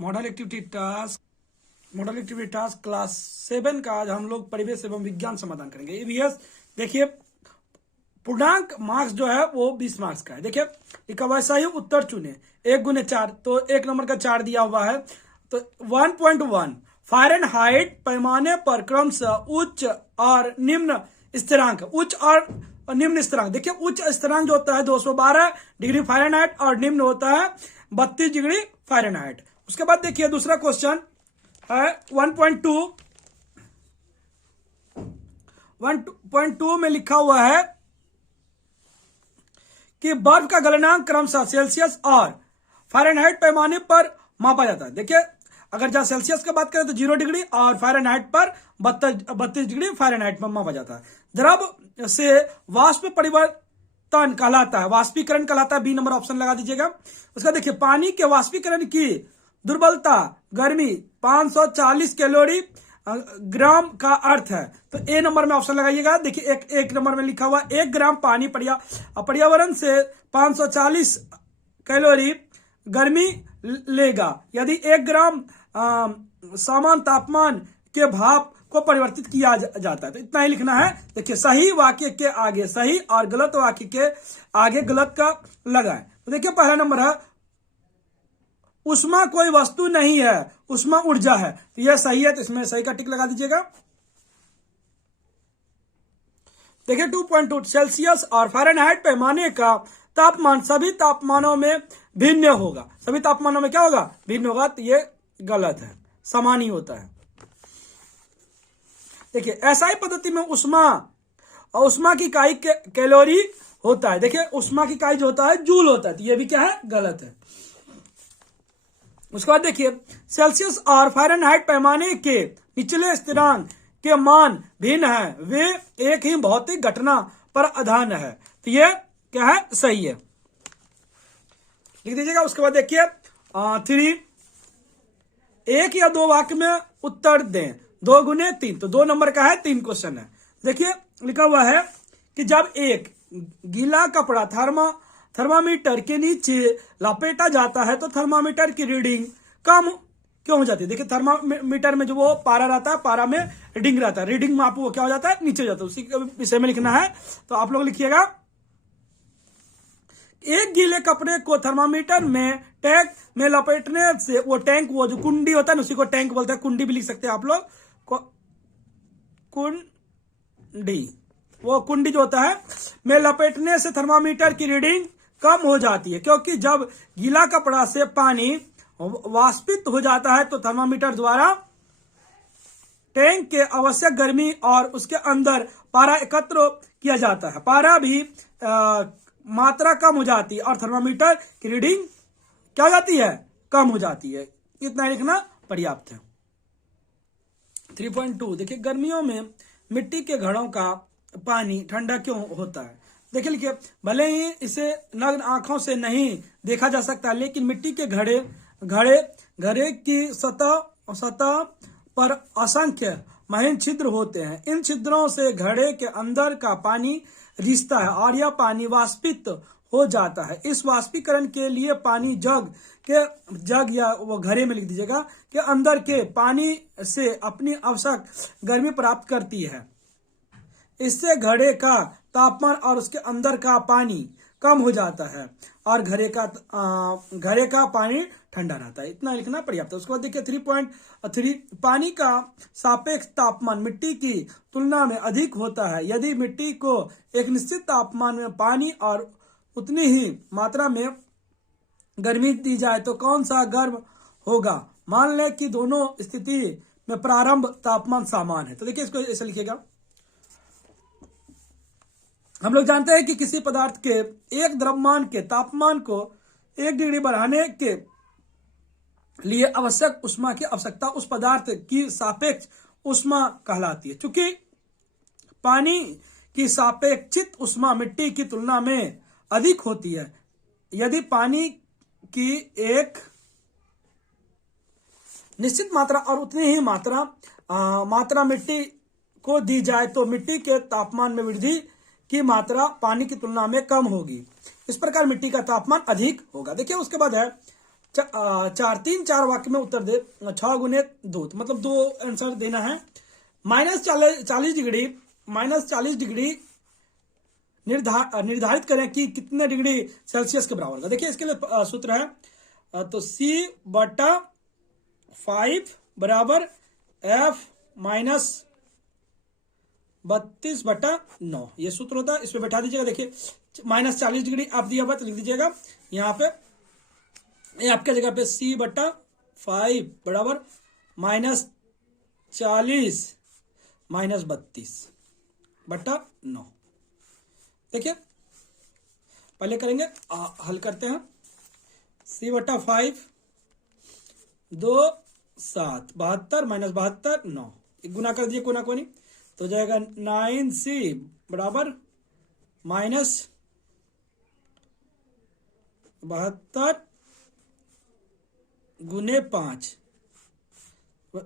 Model activity task class 7 का आज हम लोग परिवेश एवं विज्ञान समाधान करेंगे। ईवीएस देखिए पूर्णांक मार्क्स जो है वो 20 मार्क्स का है। देखिए एक वैसा ही उत्तर चुने 1 गुने 4, तो 1 नंबर का 4 दिया हुआ है। तो 1.1 फ़ारेनहाइट पैमाने पर क्रमशः उच्च और निम्न स्थिरांक, उच्च और निम्न स्थिरांक। देखिए उच्च स्थिरांक जो होता है 212 डिग्री फ़ारेनहाइट और निम्न होता है 32 डिग्री फ़ारेनहाइट। उसके बाद देखिए दूसरा क्वेश्चन है 1.2 में लिखा हुआ है कि बर्फ का गलनांक क्रमशः सेल्सियस और फ़ारेनहाइट पैमाने पर मापा जाता है। देखिए अगर जहां सेल्सियस की बात करें तो 0 डिग्री और फ़ारेनहाइट पर 32 डिग्री फ़ारेनहाइट पर मापा जाता है। द्रव से वाष्प परिवर्तन कहलाता है, वाष्पीकरण कहलाता है। बी नंबर ऑप्शन लगा दीजिएगा। उसका देखिए पानी के वाष्पीकरण की दुर्बलता गर्मी 540 कैलोरी ग्राम का अर्थ है, तो ए नंबर में ऑप्शन लगाइएगा। देखिए एक नंबर में लिखा हुआ 1 ग्राम पानी पर्यावरण से 540 कैलोरी गर्मी लेगा यदि 1 ग्राम समान तापमान के भाप को परिवर्तित किया जाता है। तो इतना ही लिखना है। देखिए सही वाक्य के आगे सही और गलत वाक्य के आगे गलत का लगाएं। तो देखिए पहला नंबर है उष्मा कोई वस्तु नहीं है, उष्मा ऊर्जा है, तो यह सही है, तो इसमें सही का टिक लगा दीजिएगा। देखिए 2.2 सेल्सियस और फ़ारेनहाइट पैमाने का तापमान सभी तापमानों में भिन्न होगा। सभी तापमानों में क्या होगा? भिन्न होगा, तो ये गलत है, समान ही होता है। देखिए एसआई पद्धति में उष्मा और उष्मा की इकाई कैलोरी होता है। देखिए उष्मा की इकाई जो होता है जूल होता है, तो ये भी क्या है? गलत है। उसके बाद देखिए सेल्सियस और फ़ारेनहाइट पैमाने के निचले स्थिरांक के मान भिन्न है, वे एक ही भौतिक घटना पर आधान है, तो ये क्या है? सही है, लिख दीजिएगा। उसके बाद देखिए 3 1 या 2 वाक्य में उत्तर दें। 2 गुने 3, तो 2 नंबर का है, 3 क्वेश्चन है। देखिए लिखा हुआ है कि जब एक गीला कपड़ा थर्मामीटर के नीचे लपेटा जाता है तो थर्मामीटर की रीडिंग कम क्यों हो जाती है? देखिए थर्मामीटर में जो वो पारा रहता है, पारा में रीडिंग रहता है, रीडिंग माप वो क्या हो जाता है? नीचे हो जाता है। उसी के विषय में लिखना है, तो आप लोग लिखिएगा एक गीले कपड़े को थर्मामीटर में टैंक में लपेटने से वो टैंक, वो जो कुंडी होता है ना, उसी को टैंक बोलते हैं। कुंडी भी लिख सकते हैं आप लोग, कुंडी, वो कुंडी जो होता है में लपेटने से थर्मामीटर की रीडिंग कम हो जाती है, क्योंकि जब गीला कपड़ा से पानी वाष्पित हो जाता है तो थर्मामीटर द्वारा टैंक के आवश्यक गर्मी और उसके अंदर पारा एकत्र किया जाता है। पारा भी मात्रा कम हो जाती है और थर्मामीटर की रीडिंग क्या हो जाती है? कम हो जाती है। इतना लिखना पर्याप्त है। 3.2 देखिए गर्मियों में मिट्टी के घड़ों का पानी ठंडा क्यों होता है? देखिए लिखिए भले ही इसे नग्न आंखों से नहीं देखा जा सकता, लेकिन मिट्टी के घड़े की सतह पर असंख्य महीन छिद्र होते हैं। इन छिद्रों से घड़े के अंदर का पानी रिसता है और यह पानी वाष्पित हो जाता है। इस वाष्पीकरण के लिए पानी जग या वो घड़े में लिख दीजिएगा के अंदर के पानी से अपनी आवश्यक गर्मी प्राप्त करती है। इससे घड़े का तापमान और उसके अंदर का पानी कम हो जाता है और घड़े का पानी ठंडा रहता है। इतना लिखना पर्याप्त है। उसके बाद देखिए 3.3 पानी का सापेक्ष तापमान मिट्टी की तुलना में अधिक होता है। यदि मिट्टी को एक निश्चित तापमान में पानी और उतनी ही मात्रा में गर्मी दी जाए तो कौन सा गर्म होगा? मान लें कि दोनों स्थिति में प्रारंभ तापमान समान है, तो देखिए इसको ऐसे लिखिएगा। हम लोग जानते हैं कि किसी पदार्थ के एक द्रव्यमान के तापमान को 1 डिग्री बढ़ाने के लिए आवश्यक उष्मा की आवश्यकता उस पदार्थ की सापेक्ष उष्मा कहलाती है। चूंकि पानी की सापेक्षित उष्मा मिट्टी की तुलना में अधिक होती है, यदि पानी की एक निश्चित मात्रा और उतनी ही मात्रा मिट्टी को दी जाए तो मिट्टी के तापमान में वृद्धि की मात्रा पानी की तुलना में कम होगी। इस प्रकार मिट्टी का तापमान अधिक होगा। देखिए उसके बाद है चार वाक्य में उत्तर दे। 6 गुने 2, तो मतलब 2 आंसर देना है। -40 डिग्री निर्धारित करें कि कितने डिग्री सेल्सियस के बराबर का। देखिए इसके लिए सूत्र है, तो C/5 बराबर F माइनस 32/9, ये सूत्र होता है। इसमें बैठा दीजिएगा। देखिए -40 डिग्री आप दिया हुआ तो लिख दीजिएगा यहाँ पे, ये आपके जगह पे C/5 बराबर -40 -32/9। देखिए पहले करेंगे, हल करते हैं। C/5 2 7 72 -72 9, गुना कर दिए कोना कोनी, तो जाएगा 9C बराबर -72 गुने 5,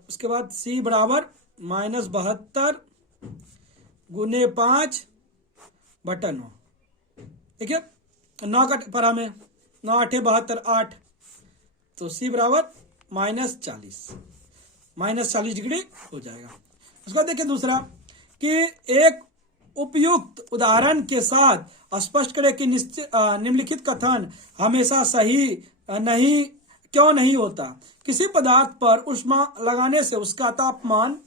उसके बाद C बराबर -72 गुने 5/9। देखिए 9 का परा में 9 8 72 8, तो C बराबर -40 डिग्री हो जाएगा। उसके बाद देखिए दूसरा कि एक उपयुक्त उदाहरण के साथ स्पष्ट करें कि निम्नलिखित कथन हमेशा सही क्यों नहीं होता। किसी पदार्थ पर ऊष्मा लगाने से उसका तापमान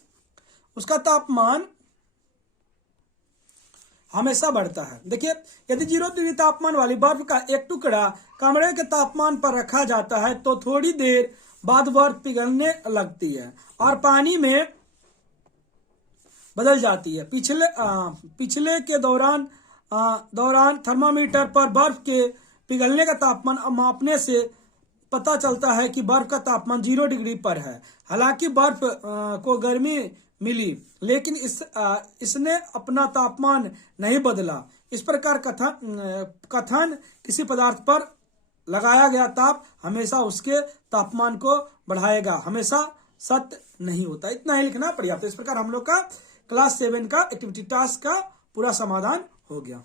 हमेशा बढ़ता है। देखिए यदि 0 डिग्री तापमान वाली बर्फ का एक टुकड़ा कमरे के तापमान पर रखा जाता है तो थोड़ी देर बाद बर्फ पिघलने लगती है और पानी में बदल जाती है। पिछले के दौरान थर्मामीटर पर बर्फ के पिघलने का तापमान मापने से पता चलता है कि बर्फ का तापमान 0 डिग्री पर है। हालांकि बर्फ को गर्मी मिली, लेकिन इसने अपना तापमान नहीं बदला। इस प्रकार कथन किसी पदार्थ पर लगाया गया ताप हमेशा उसके तापमान को बढ़ाएगा, हमेशा सत्य नहीं होता। इतना ही लिखना पर्याप्त। इस प्रकार हम लोग का क्लास 7 का एक्टिविटी टास्क का पूरा समाधान हो गया।